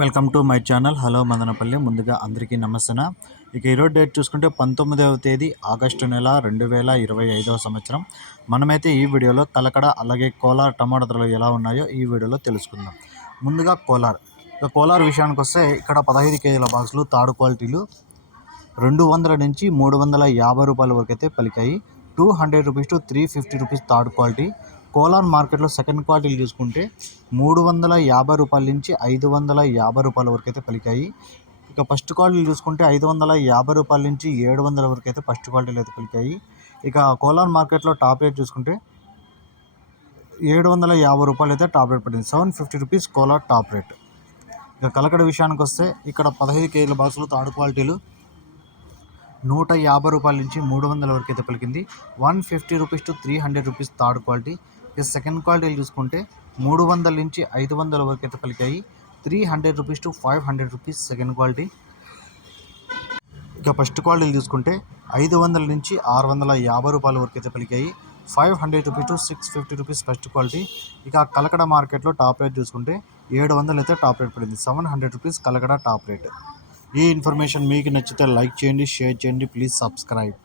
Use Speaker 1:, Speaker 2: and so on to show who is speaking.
Speaker 1: Welcome to my channel. Hello Madanapalle. ముందుగా అందరికీ నమస్తే ఇక ఈరోజు డేట్ చూసుకుంటే పంతొమ్మిదవ తేదీ ఆగస్టు నెల రెండు వేల ఇరవై ఐదవ సంవత్సరం. మనమైతే ఈ వీడియోలో కలకడ అలాగే కోలార్ టమాటా ధరలు ఎలా ఉన్నాయో ఈ వీడియోలో తెలుసుకుందాం. ముందుగా కోలార్. ఇక కోలార్ విషయానికి వస్తే ఇక్కడ పదహైదు కేజీల బాక్సులు తాడు క్వాలిటీలు రెండు వందల నుంచి మూడు వందల యాభై రూపాయల వరకు అయితే పలికాయి. Two hundred rupees to three fifty rupees third quality. Kolar మార్కెట్లో సెకండ్ క్వాలిటీలు చూసుకుంటే మూడు వందల యాభై రూపాయల నుంచి ఐదు వందల యాభై రూపాయల వరకు అయితే పలికాయి. ఇక ఫస్ట్ క్వాలిటీలు చూసుకుంటే ఐదు వందల యాభై రూపాయల నుంచి ఏడు వందల వరకు అయితే ఫస్ట్ క్వాలిటీలు అయితే పలికాయి. ఇక కోలార్ మార్కెట్లో టాప్ రేట్ చూసుకుంటే ఏడు వందల యాభై రూపాయలు అయితే టాప్ రేట్ పడింది. Seven fifty rupees Kolar top rate. ఇక కలకడ విషయానికి వస్తే ఇక్కడ పదహైదు కేజీల బాక్సులు థర్డ్ క్వాలిటీలు నూట యాభై రూపాయల నుంచి మూడు వందల వరకు అయితే పలికింది. One fifty rupees to three hundred rupees third quality. ఇక సెకండ్ క్వాలిటీలు చూసుకుంటే మూడు వందల నుంచి ఐదు వందల వరకు అయితే పలికాయి. Three hundred rupees to five hundred rupees second quality ఇక ఫస్ట్ క్వాలిటీలు చూసుకుంటే ఐదు వందల నుంచి ఆరు వందల యాభై రూపాయల వరకు అయితే పలికాయి. Five hundred rupees to six fifty rupees first quality ఇక కలకడ మార్కెట్లో టాప్ రేట్ చూసుకుంటే ఏడు వందలు అయితే టాప్ రేట్ పడింది. Seven hundred rupees Kalakada top rate ఈ ఇన్ఫర్మేషన్ మీకు నచ్చితే లైక్ చేయండి షేర్ చేయండి ప్లీజ్ సబ్స్క్రైబ్